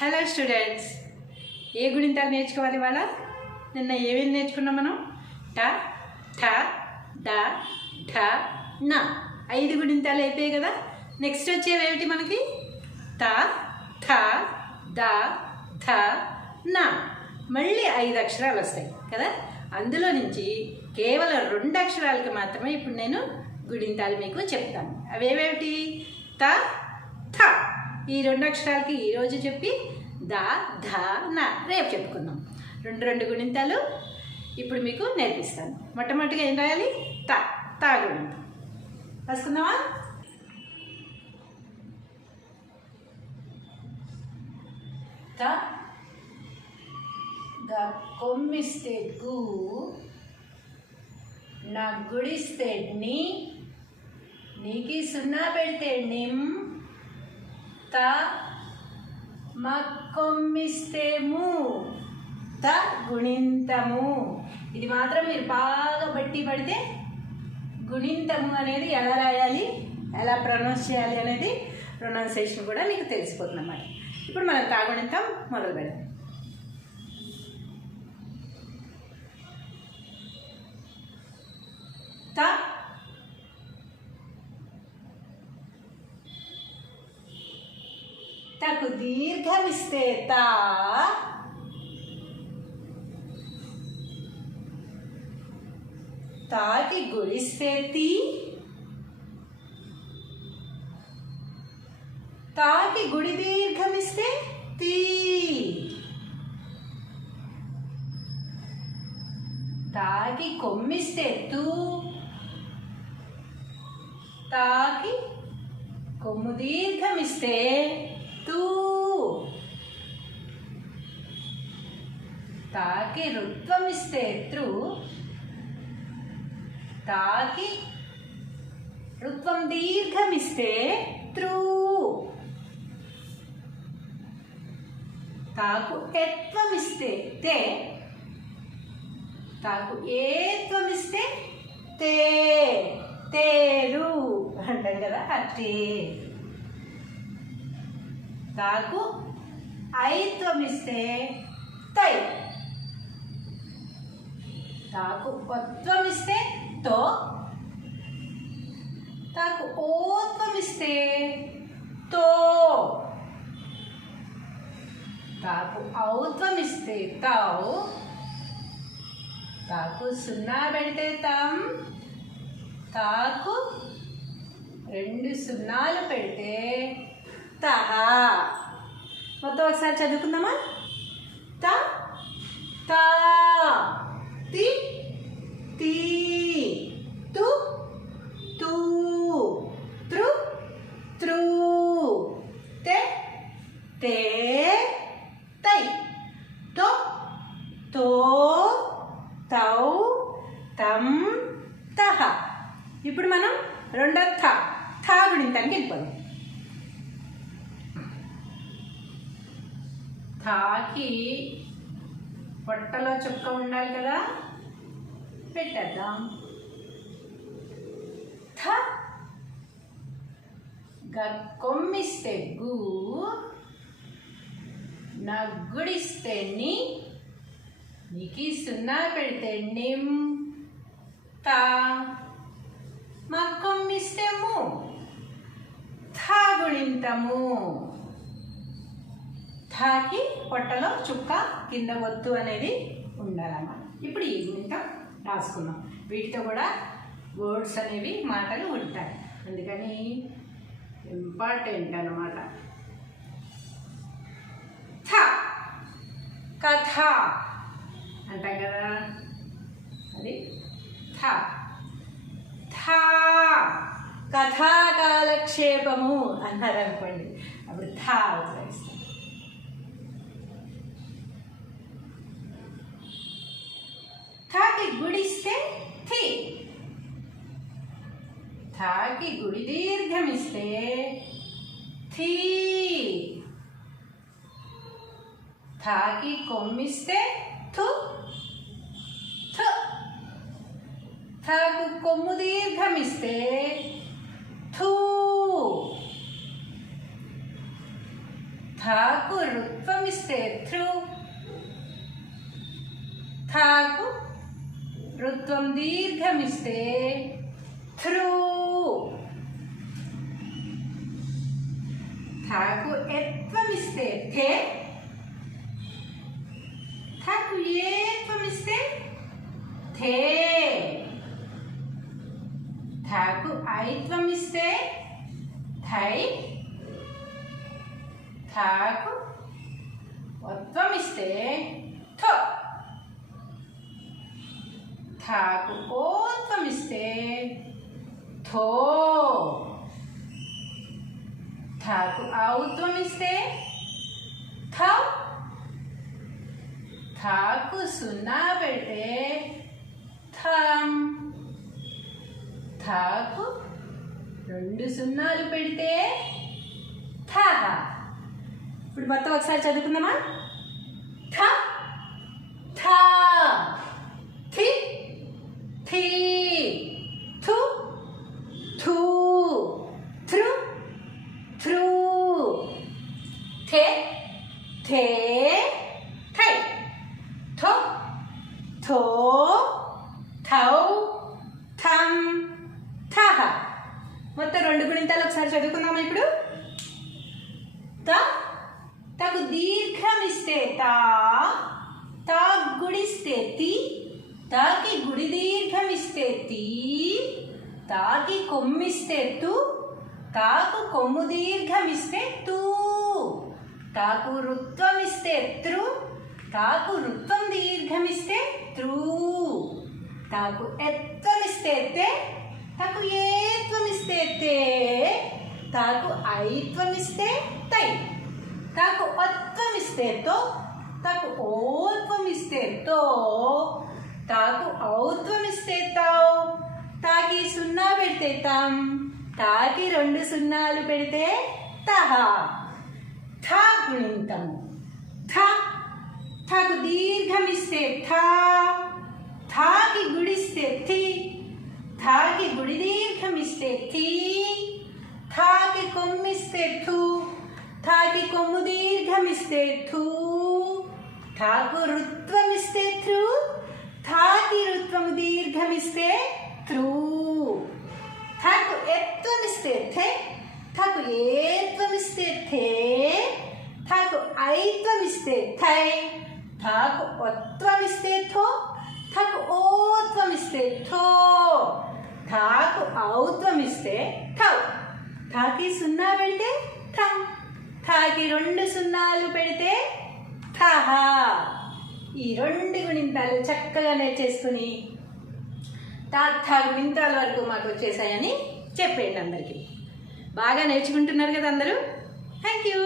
Hello students, ఏ గుణింతాలు నేర్చుకోవాలి ఇవాళ? నిన్న ఏమేమి నేర్చుకున్నాం మనం? ట, ఠ, డ, ఢ, న 5 గుణింతాలు అయిపోయాయి కదా. నెక్స్ట్ వచ్చేవేమిటి మనకి? త, థ, ద, ధ, న. మళ్ళీ 5 అక్షరాలు వస్తాయి కదా. అందులో నుంచి కేవలం 2 అక్షరాలకి మాత్రమే ఇప్పుడు నేను గుణింతాలు మీకు చెప్తాను. అవేవేమిటి? త, థ. ఈ 2 అక్షరాలకి ఈరోజు చెప్పి ద, ధ, న రేపు చెప్పుకుందాం. 2 గుణింతాలు ఇప్పుడు మీకు నేర్పిస్తాను. మొట్టమొదటిగా ఏం రాయాలి? త, త గుణింతం రాసుకుందామా? త, గ కొమ్మిస్తే గు, నా గుడిస్తే ని, నీకి 0 పెడితే నిమ్, త మ కొమ్మిస్తే ము, త గుణింతము. ఇది మాత్రం మీరు బాగా బట్టి పడితే గుణింతము అనేది ఎలా రాయాలి, ఎలా ప్రొనౌన్స్ చేయాలి అనేది ప్రొనౌన్సియేషన్ కూడా మీకు తెలిసిపోతుంది అన్నమాట. ఇప్పుడు మనం తా గుణింతం మొదలు పెడదాం. త, తకు దీర్ఘమిస్తే తా, తాకి గుడిస్తే తి, తాకి గుడి దీర్ఘమిస్తే తీ, తాకి కొమ్మిస్తే తూ, తాకి కొమ్ము దీర్ఘమిస్తే తూ, తాకి రుత్వమిస్తే త్రు, తాకి రుత్వం దీర్ఘమిస్తే త్రూ, తాకు ఎత్వమిస్తే తే, తాకు ఏత్వమిస్తే తే, తేరు అంటాం కదా అట్టే. తాకు ఐత్వమిస్తే తై, తాకు ఒత్వమిస్తే తో, తాకు ఓత్వమిస్తే తో, తాకు ఔత్వమిస్తే తౌ, తాకు 0 పెడితే తం, తాకు 2 సున్నాలు పెడితే తహ. మొత్తం ఒకసారి చదువుకుందామా? త, తా, తి, తీ, తు, తూ, త్రు, త్రూ, తే, తే, తై, తో, తో, తౌ, తం, తహ. ఇప్పుడు మనం రెండో థా గుణింతానికి వెళ్ళిపోదాం. థాకి పొట్టలో చుక్క ఉండాలి కదా, పెట్టేద్దాం. థ, గ కొమ్మిస్తే గు, నగ్గుడిస్తే ని, నీకి 0 పెడితే నిమ్, త మ కొమ్మిస్తే ము, థ గుణింతము. థాకి పొట్టలో చుక్క కింద ఒత్తు అనేది ఉండాలన్నమాట. ఇప్పుడు ఈ గుణింతం రాసుకున్నాం. వీటితో కూడా వర్డ్స్ అనేవి మాటలు ఉంటాయి, అందుకని ఇంపార్టెంట్ అన్నమాట. థ, కథ అంటాం కదా, అది థ. థా, కథా కాలక్షేపము అన్నారనుకోండి, అప్పుడు థా ఉపయోగిస్తాం. థాకి గుడిస్తే థి, థాకి గుడి దీర్ఘమిస్తే థీ, థాకి కొమ్మిస్తే థు, థ, థాకు కొమ్ము దీర్ఘమిస్తే థూ, థాకు రుత్వం ఇస్తే థ్రూ, థాకు రుత్వం దీర్ఘమిస్తే థ్రూ, థాకు ఎత్వమిస్తే థే, థాకు ఏత్వమిస్తే థే, థాకు ఐత్వమిస్తే థై, థాకు ఒత్వమిస్తే థో, థాకు ఓత్వమిస్తే థో, థాకు ఔత్వమిస్తే థౌ, థాకు సున్నా పెడితే థం, థాకు 2 సున్నాలు పెడితే థహ. ఇప్పుడు మొత్తం ఒకసారి చదువుకుందామా? థ, థ, థి, థీ, థు, థూ, థృ, థ్రూ, థే, థే, థై, థో, థో, థౌ, థం, థహ. మొత్తం 2 గుణింతాలు ఒకసారి చదువుకుందామా ఇప్పుడు? త, తకు దీర్ఘమిస్తే తా, తా గుడిస్తే తి, తాకి గుడి దీర్ఘమిస్తే తీ, తాకి కొమ్మిస్తే తు, తాకు కొమ్ము దీర్ఘమిస్తే తూ, తాకు రుత్వమిస్తే త్రు, తాకు రుత్వం దీర్ఘమిస్తే త్రూ, తాకు ఎత్వమిస్తే తే, తాకు ఏత్వమిస్తే తే, తాకు ఐత్వమిస్తే తై, తాకు ఒత్వమిస్తే తో, తాకు ఓత్వమిస్తే తో, తాకు ఔత్వమిస్తే తౌ, తాకి సున్నా పెడితే తం, తాకి 2 సున్నాలు పెడితే తహ. థ గుణింతము. థ, థకు దీర్ఘమిస్తే థ, థాకి గుడిస్తే థి, థాకి గుడి దీర్ఘమిస్తే థీ, థాకి కొమ్మిస్తే థు, థాకి కొమ్ము దీర్ఘమిస్తే థూ, థాకు రుత్వమిస్తే థ్రూ, థాకి రుత్వము దీర్ఘమిస్తే త్రూ, థాకు ఎత్వమిస్తే థే, థాకు ఏత్వమిస్తే థే, థాకు ఐత్వమిస్తే థై, థాకు ఒత్వమిస్తే థో, థాకు ఓత్వమిస్తే థో, థాకు ఔత్వమిస్తే థౌ, థాకి సున్నా పెడితే థం, థాకి 2 సున్నాలు పెడితే థహ. ఈ 2 గుణింతాలు చక్కగా నేర్చేసుకుని థ గుణింతాల వరకు మాకు వచ్చేసాయని చెప్పేయండి అందరికీ. బాగా నేర్చుకుంటున్నారు కదా అందరూ? Thank you.